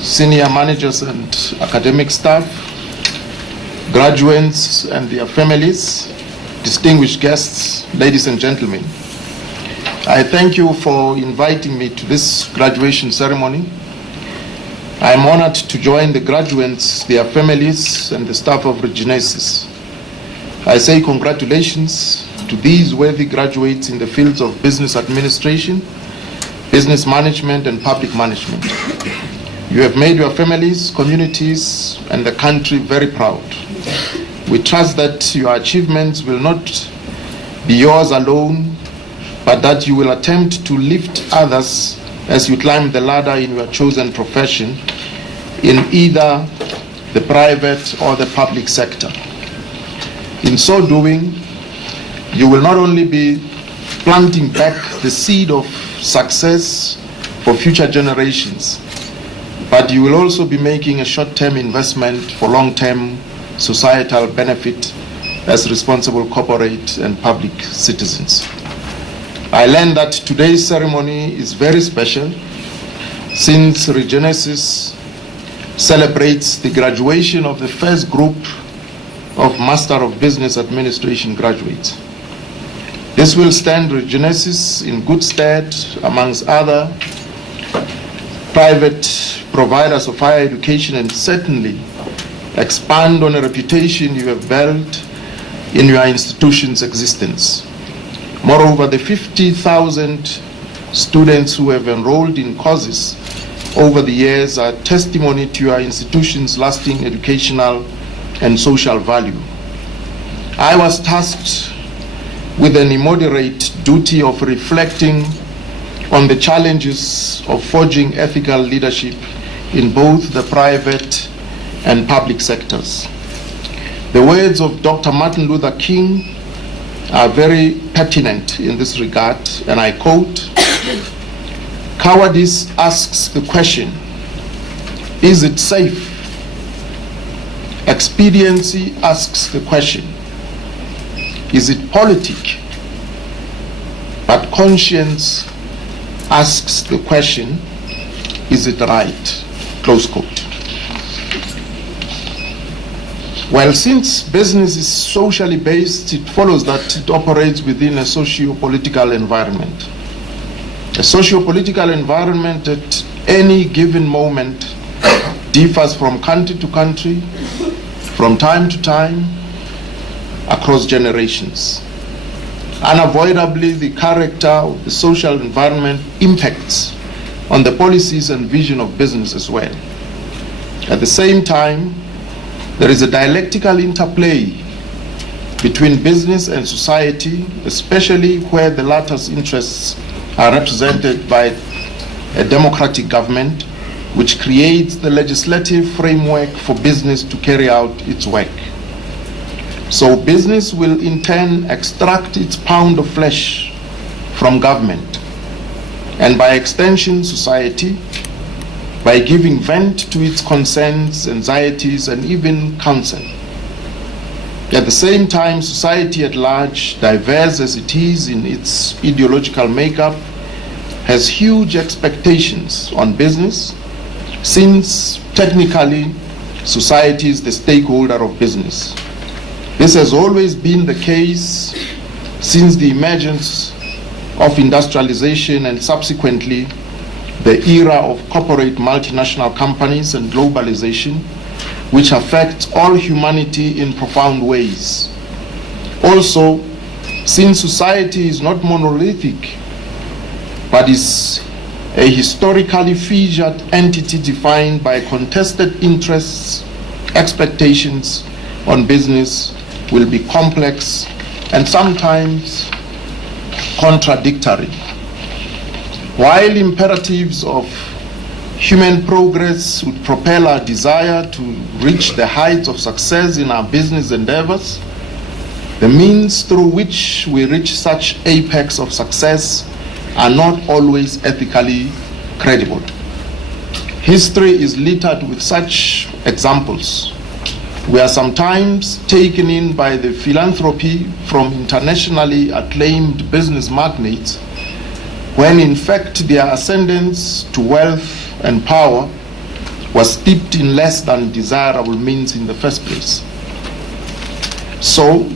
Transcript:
senior managers and academic staff, graduates and their families, distinguished guests, ladies and gentlemen. I thank you for inviting me to this graduation ceremony. I am honored to join the graduates, their families, and the staff of Regenesys. I say congratulations to these worthy graduates in the fields of business administration, business management, and public management. You have made your families, communities, and the country very proud. We trust that your achievements will not be yours alone, but that you will attempt to lift others as you climb the ladder in your chosen profession in either the private or the public sector. In so doing, you will not only be planting back the seed of success for future generations, but you will also be making a short-term investment for long-term societal benefit as responsible corporate and public citizens. I learned that today's ceremony is very special since Regenesys celebrates the graduation of the first group of Master of Business Administration graduates. This will stand Regenesys in good stead amongst other private providers of higher education, and certainly expand on a reputation you have built in your institution's existence. Moreover, the 50,000 students who have enrolled in courses over the years are testimony to your institution's lasting educational and social value. I was tasked with an immoderate duty of reflecting on the challenges of forging ethical leadership in both the private and public sectors. The words of Dr. Martin Luther King are very pertinent in this regard, and I quote, "Cowardice asks the question, is it safe? Expediency asks the question, is it politic? But conscience asks the question, is it right?" Close quote. Well, since business is socially based, it follows that it operates within a socio-political environment. A socio-political environment at any given moment differs from country to country, from time to time, across generations. Unavoidably, the character of the social environment impacts on the policies and vision of business as well. At the same time, there is a dialectical interplay between business and society, especially where the latter's interests are represented by a democratic government, which creates the legislative framework for business to carry out its work. So business will in turn extract its pound of flesh from government, and by extension society, by giving vent to its concerns, anxieties, and even counsel. At the same time, society at large, diverse as it is in its ideological makeup, has huge expectations on business, since technically society is the stakeholder of business. This has always been the case since the emergence of industrialization and subsequently the era of corporate multinational companies and globalization, which affects all humanity in profound ways. Also, since society is not monolithic, but is a historically featured entity defined by contested interests, expectations on business will be complex and sometimes contradictory. While imperatives of human progress would propel our desire to reach the heights of success in our business endeavors, the means through which we reach such apex of success are not always ethically credible. History is littered with such examples. We are sometimes taken in by the philanthropy from internationally acclaimed business magnates, when in fact their ascendance to wealth and power was steeped in less than desirable means in the first place. So